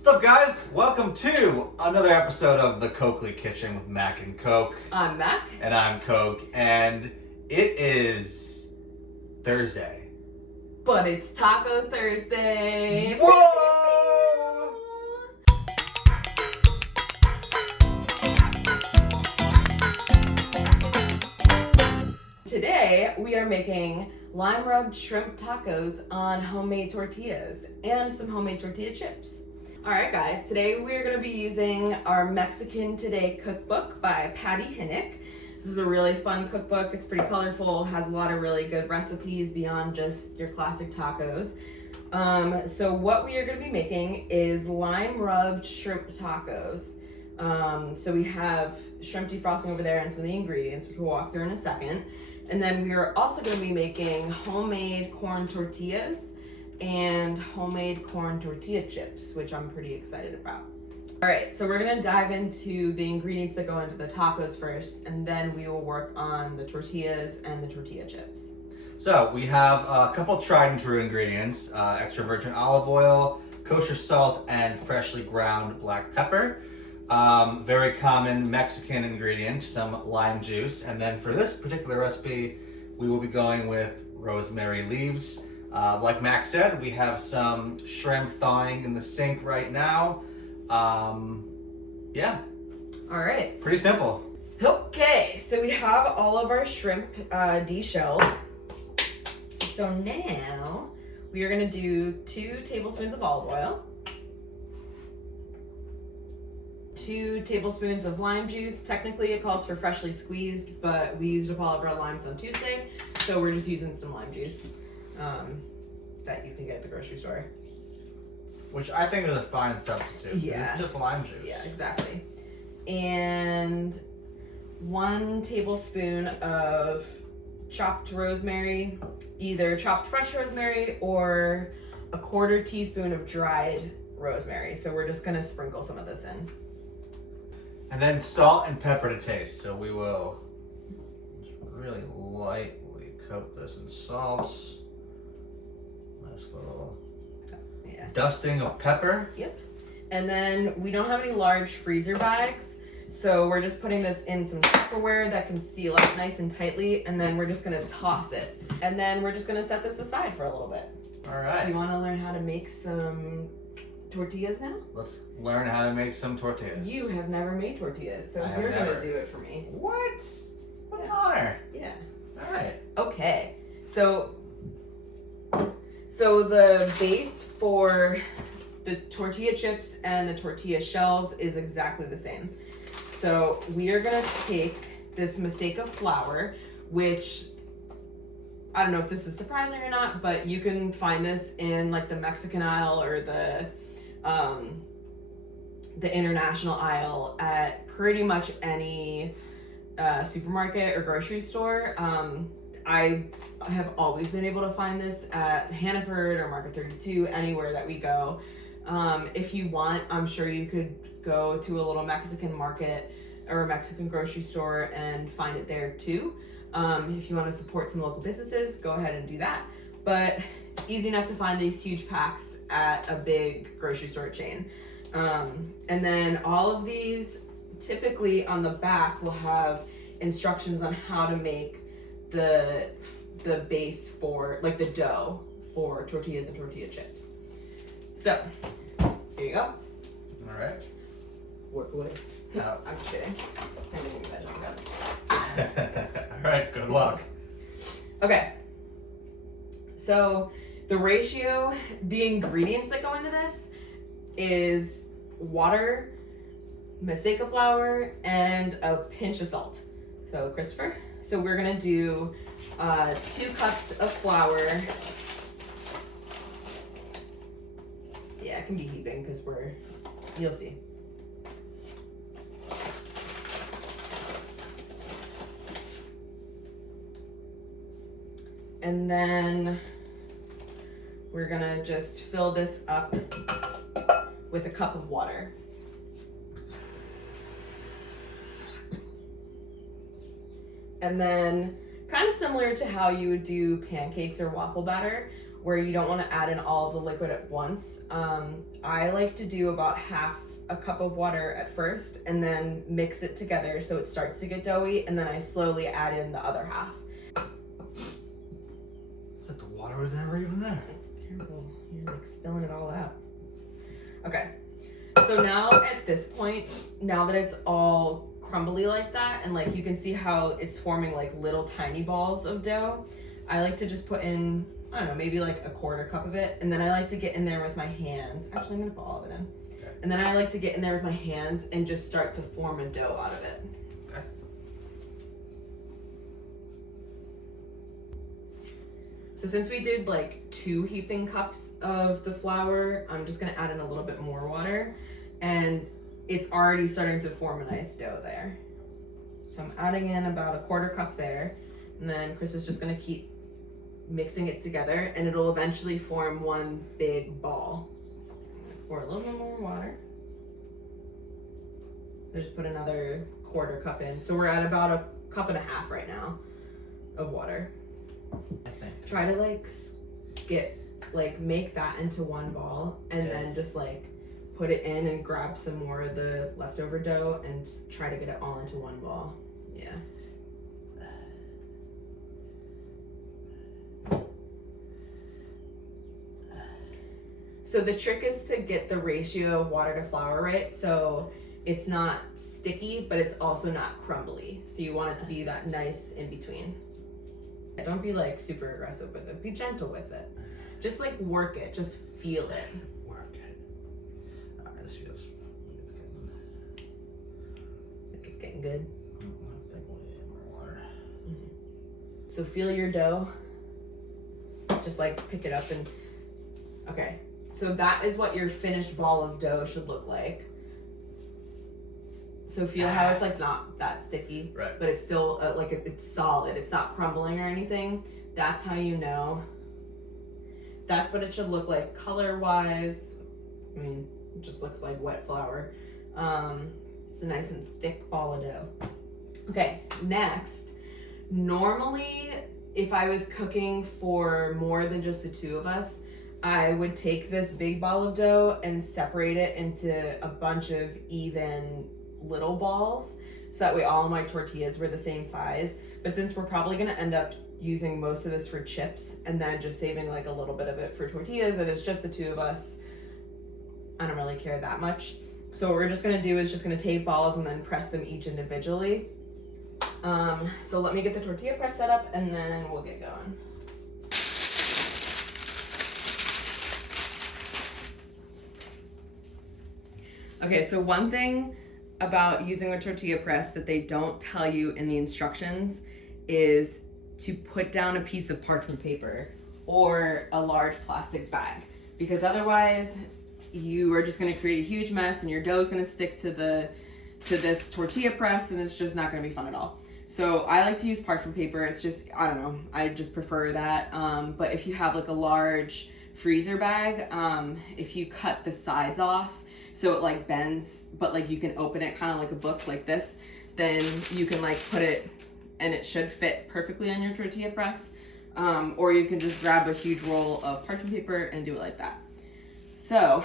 What's up, guys? Welcome to another episode of the Coakley Kitchen with Mac and Coke. I'm Mac. And I'm Coke, and it is Thursday. But it's Taco Thursday. Whoa! Today we are making lime rubbed shrimp tacos on homemade tortillas and some homemade tortilla chips. Alright guys, today we're going to be using our Mexican Today cookbook by Patty Hinnick. This is a really fun cookbook. It's pretty colorful, has a lot of really good recipes beyond just your classic tacos. So what we are going to be making is lime rubbed shrimp tacos. So we have shrimp defrosting over there and some of the ingredients, which we'll walk through in a second. And then we are also going to be making homemade corn tortillas and homemade corn tortilla chips, which I'm pretty excited about. All right, so we're gonna dive into the ingredients that go into the tacos first, and then we will work on the tortillas and the tortilla chips. So we have a couple tried and true ingredients, extra virgin olive oil, kosher salt, and freshly ground black pepper. Very common Mexican ingredient, some lime juice. And then for this particular recipe, we will be going with rosemary leaves. Like Max said, we have some shrimp thawing in the sink right now. Yeah. All right. Pretty simple. Okay, so we have all of our shrimp de-shelled. So now we are gonna do 2 tablespoons of olive oil, 2 tablespoons of lime juice. Technically it calls for freshly squeezed, but we used up all of our limes on Tuesday, so we're just using some lime juice that you can get at the grocery store. Which I think is a fine substitute. Yeah. It's just lime juice. Yeah, exactly. And 1 tablespoon of chopped rosemary, either chopped fresh rosemary or a 1/4 teaspoon of dried rosemary. So we're just gonna sprinkle some of this in. And then salt and pepper to taste. So we will just really lightly coat this in salt. Nice little dusting of pepper. Yep. And then we don't have any large freezer bags, so we're just putting this in some Tupperware that can seal up nice and tightly, and then we're just gonna toss it. And then we're just gonna set this aside for a little bit. All right. Do you wanna learn how to make some tortillas now? Let's learn how to make some tortillas. You have never made tortillas, so you're gonna do it for me. What? What an honor. Yeah. All right. Okay. So the base for the tortilla chips and the tortilla shells is exactly the same. So we are gonna take this Maseca flour, which I don't know if this is surprising or not, but you can find this in like the Mexican aisle or the international aisle at pretty much any supermarket or grocery store. I have always been able to find this at Hannaford or Market 32, anywhere that we go. If you want, I'm sure you could go to a little Mexican market or a Mexican grocery store and find it there too. If you want to support some local businesses, go ahead and do that. But it's easy enough to find these huge packs at a big grocery store chain. And then all of these, typically on the back, will have instructions on how to make the base for, like, the dough for tortillas and tortilla chips. So here you go. All right. Work away. No. I'm just kidding. I'm gonna give you that. All right. Good luck. Okay. So the ratio, the ingredients that go into this is water, Maseca flour, and a pinch of salt. So Christopher, so we're gonna do 2 cups of flour. Yeah, it can be heaping because you'll see. And then we're gonna just fill this up with a cup of water. And then, kind of similar to how you would do pancakes or waffle batter, where you don't want to add in all of the liquid at once. I like to do about half a cup of water at first and then mix it together so it starts to get doughy, and then I slowly add in the other half. But the water was never even there. Careful, you're like spilling it all out. Okay, so now at this point, now that it's all crumbly like that, and like you can see how it's forming like little tiny balls of dough, I like to just put in, I don't know, maybe like a quarter cup of it, and then I like to get in there with my hands. Actually, I'm gonna put all of it in. Okay. And then I like to get in there with my hands and just start to form a dough out of it. Okay. So since we did like 2 heaping cups of the flour, I'm just gonna add in a little bit more water, and it's already starting to form a nice dough there. So I'm adding in about a quarter cup there, and then Chris is just gonna keep mixing it together, and it'll eventually form one big ball. Pour a little bit more water. Just put another quarter cup in. So we're at about a cup and a half right now of water. I think. Try to make that into one ball, and then just like put it in and grab some more of the leftover dough and try to get it all into one ball. Yeah. So the trick is to get the ratio of water to flour right, so it's not sticky, but it's also not crumbly. So you want it to be that nice in between. Don't be like super aggressive with it. Be gentle with it. Just like work it. Just feel it. Work it. Alright, this feels Like it's getting good. I think we'll need more water. So feel your dough. Just like pick it up and, okay. So that is what your finished ball of dough should look like. So feel how it's like not that sticky, Right. but it's still like it's solid. It's not crumbling or anything. That's how you know. That's what it should look like color-wise. I mean, it just looks like wet flour. It's a nice and thick ball of dough. Okay, next. Normally, if I was cooking for more than just the 2 of us, I would take this big ball of dough and separate it into a bunch of even little balls, so that way all my tortillas were the same size. But since we're probably gonna end up using most of this for chips and then just saving like a little bit of it for tortillas, and it's just the 2 of us, I don't really care that much. So what we're just gonna do is just gonna take balls and then press them each individually. So let me get the tortilla press set up and then we'll get going. Okay, so one thing about using a tortilla press that they don't tell you in the instructions is to put down a piece of parchment paper or a large plastic bag, because otherwise you are just going to create a huge mess and your dough is going to stick to this tortilla press, and it's just not going to be fun at all. So I like to use parchment paper. It's just, I don't know, I just prefer that. But if you have like a large freezer bag, if you cut the sides off so it like bends, but like you can open it kind of like a book like this, then you can like put it, and it should fit perfectly on your tortilla press. Or you can just grab a huge roll of parchment paper and do it like that. So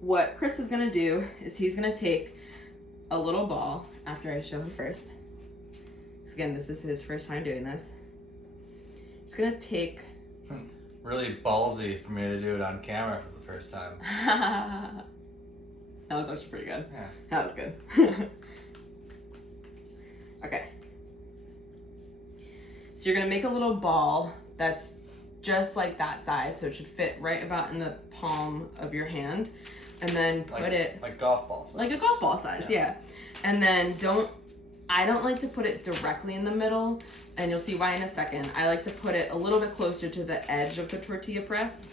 what Chris is gonna do is he's gonna take a little ball after I show him first. Because again, this is his first time doing this. He's gonna take... Really ballsy for me to do it on camera for the first time. That was actually pretty good. Yeah. That was good. Okay. So you're gonna make a little ball that's just like that size, so it should fit right about in the palm of your hand, and then put it like golf ball size. like a golf ball size, yeah. And then I don't like to put it directly in the middle, and you'll see why in a second. I like to put it a little bit closer to the edge of the tortilla press,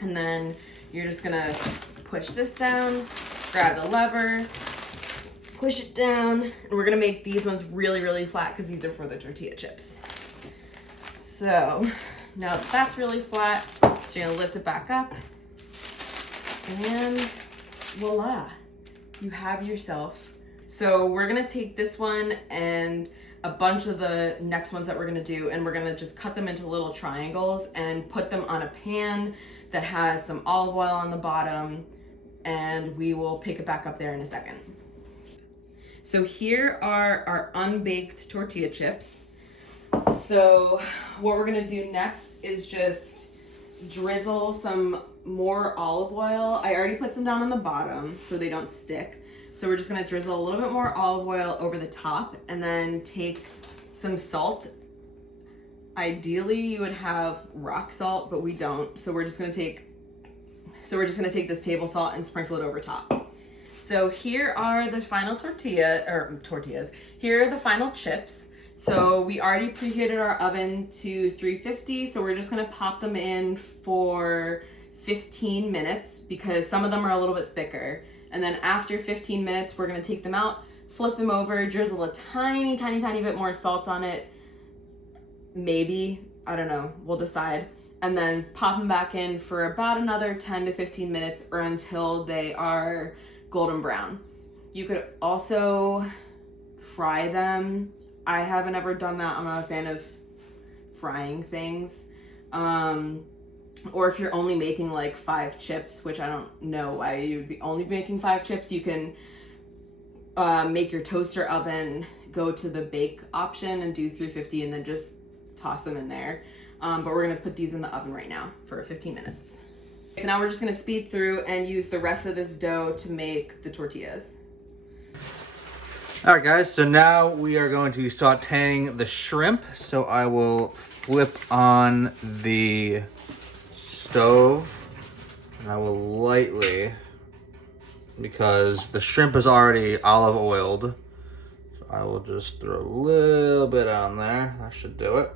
and then you're just gonna push this down, grab the lever, push it down, and we're gonna make these ones really, really flat because these are for the tortilla chips. So now that that's really flat, so you're gonna lift it back up, and voila, you have yourself. So we're gonna take this one and a bunch of the next ones that we're gonna do, and we're gonna just cut them into little triangles and put them on a pan that has some olive oil on the bottom, and we will pick it back up there in a second. So here are our unbaked tortilla chips. So what we're gonna do next is just drizzle some more olive oil. I already put some down on the bottom so they don't stick. So we're just gonna drizzle a little bit more olive oil over the top and then take some salt. Ideally you would have rock salt, but we don't. So we're just gonna take this table salt and sprinkle it over top. So here are the final tortillas. Here are the final chips. So we already preheated our oven to 350. So we're just gonna pop them in for 15 minutes because some of them are a little bit thicker. And then after 15 minutes, we're gonna take them out, flip them over, drizzle a tiny bit more salt on it. Maybe, I don't know, we'll decide. And then pop them back in for about another 10 to 15 minutes or until they are golden brown. You could also fry them. I haven't ever done that. I'm not a fan of frying things. Or if you're only making like 5 chips, which I don't know why you would be only making 5 chips, you can make your toaster oven go to the bake option and do 350 and then just toss them in there. But we're gonna put these in the oven right now for 15 minutes. So now we're just gonna speed through and use the rest of this dough to make the tortillas. All right, guys, so now we are going to be sauteing the shrimp. So I will flip on the stove and I will lightly, because the shrimp is already olive oiled, so I will just throw a little bit on there. That should do it.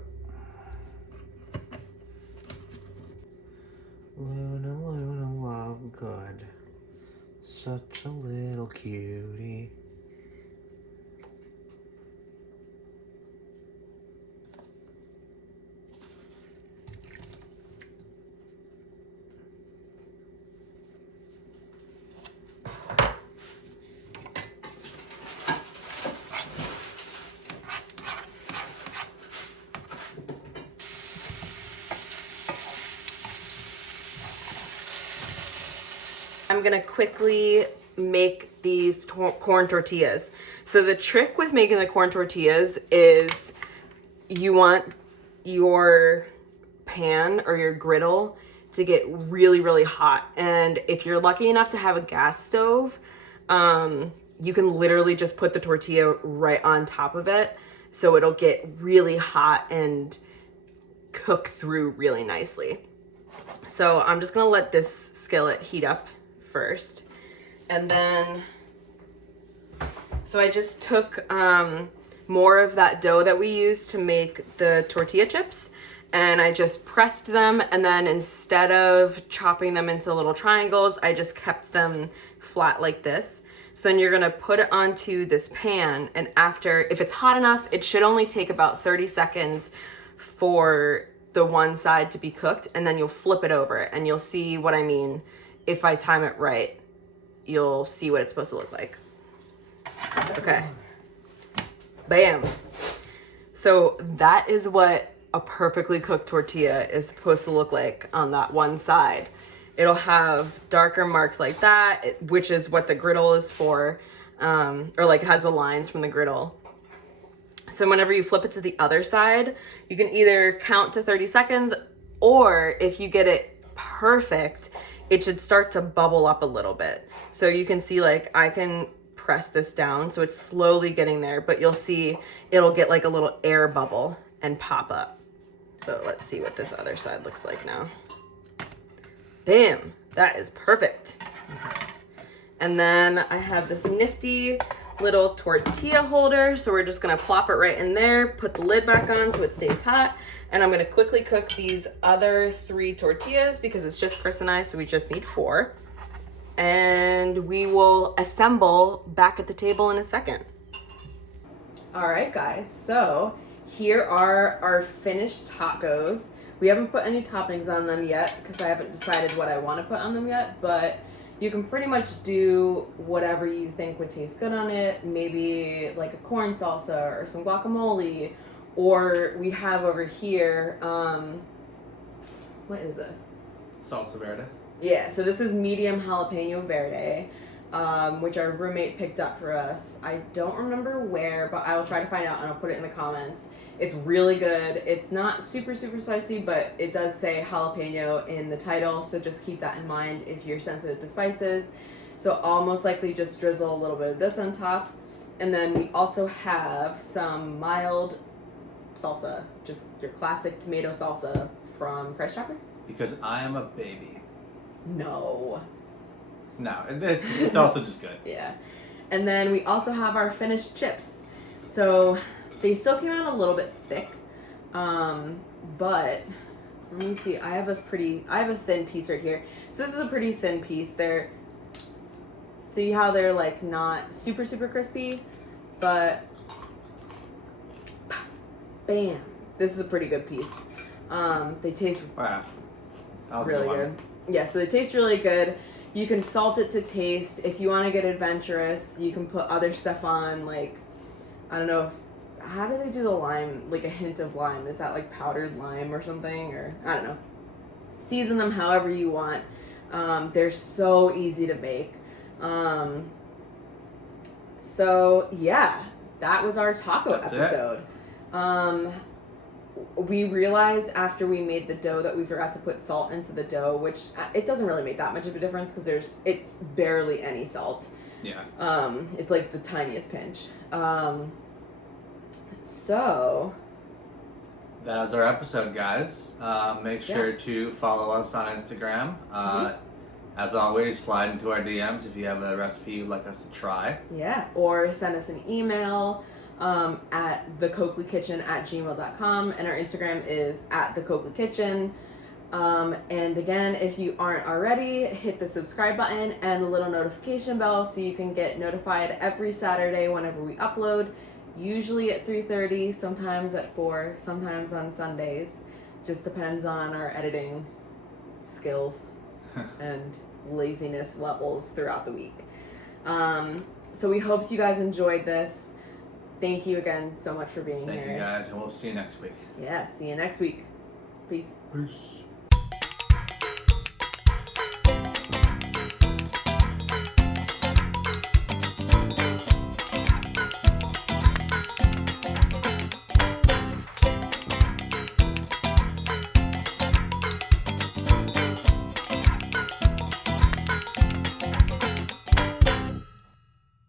Luna, Luna, love good. Such a little cutie. I'm gonna quickly make these corn tortillas. So the trick with making the corn tortillas is you want your pan or your griddle to get really hot. And if you're lucky enough to have a gas stove, you can literally just put the tortilla right on top of it. So it'll get really hot and cook through really nicely. So I'm just gonna let this skillet heat up first. And then, so I just took more of that dough that we used to make the tortilla chips and I just pressed them, and then instead of chopping them into little triangles, I just kept them flat like this. So then you're gonna put it onto this pan, and after, if it's hot enough, it should only take about 30 seconds for the one side to be cooked, and then you'll flip it over and you'll see what I mean. If I time it right, you'll see what it's supposed to look like. Okay. Bam. So that is what a perfectly cooked tortilla is supposed to look like on that one side. It'll have darker marks like that, which is what the griddle is for, or like it has the lines from the griddle. So whenever you flip it to the other side, you can either count to 30 seconds, or if you get it perfect, it should start to bubble up a little bit. So you can see, like, I can press this down, so it's slowly getting there, but you'll see it'll get like a little air bubble and pop up. So let's see what this other side looks like now. Bam, that is perfect. And then I have this nifty little tortilla holder, so we're just gonna plop it right in there, put the lid back on so it stays hot, and I'm gonna quickly cook these other 3 tortillas because it's just Chris and I, so we just need 4. And we will assemble back at the table in a second. All right, guys, so here are our finished tacos. We haven't put any toppings on them yet because I haven't decided what I want to put on them yet, but You can pretty much do whatever you think would taste good on it. Maybe like a corn salsa or some guacamole. Or we have over here, what is this? Salsa verde. Yeah, so this is medium jalapeno verde, which our roommate picked up for us. I don't remember where, but I will try to find out and I'll put it in the comments. It's really good. It's not super spicy, but it does say jalapeno in the title, so just keep that in mind if you're sensitive to spices. So I'll most likely just drizzle a little bit of this on top. And then we also have some mild salsa, just your classic tomato salsa from Price Chopper. Because I am a baby. No, it's also just good. Yeah. And then we also have our finished chips. So they still came out a little bit thick. But let me see. I have a thin piece right here. So this is a pretty thin piece. See how they're like not super crispy, but bam. This is a pretty good piece. They taste Wow. really good. Yeah, so they taste really good. You can salt it to taste. If you want to get adventurous, you can put other stuff on, like, I don't know, how do they do the lime? Like a hint of lime. Is that like powdered lime or something? Or, I don't know. Season them however you want. They're so easy to make. So, yeah, that was our taco episode. We realized after we made the dough that we forgot to put salt into the dough, which it doesn't really make that much of a difference because it's barely any salt. Yeah. It's like the tiniest pinch. So that was our episode, guys. Make sure to follow us on Instagram. As always, slide into our DMs if you have a recipe you'd like us to try. Yeah, or send us an email at thecoakley@gmail.com, and our Instagram is @thecoakley. And again, if you aren't already, hit the subscribe button and the little notification bell so you can get notified every Saturday whenever we upload, usually at 3:30, sometimes at 4, sometimes on Sundays. Just depends on our editing skills and laziness levels throughout the week. So we hoped you guys enjoyed this. Thank you again so much for being here. Thank you guys, and we'll see you next week. Yeah, see you next week. Peace. Peace.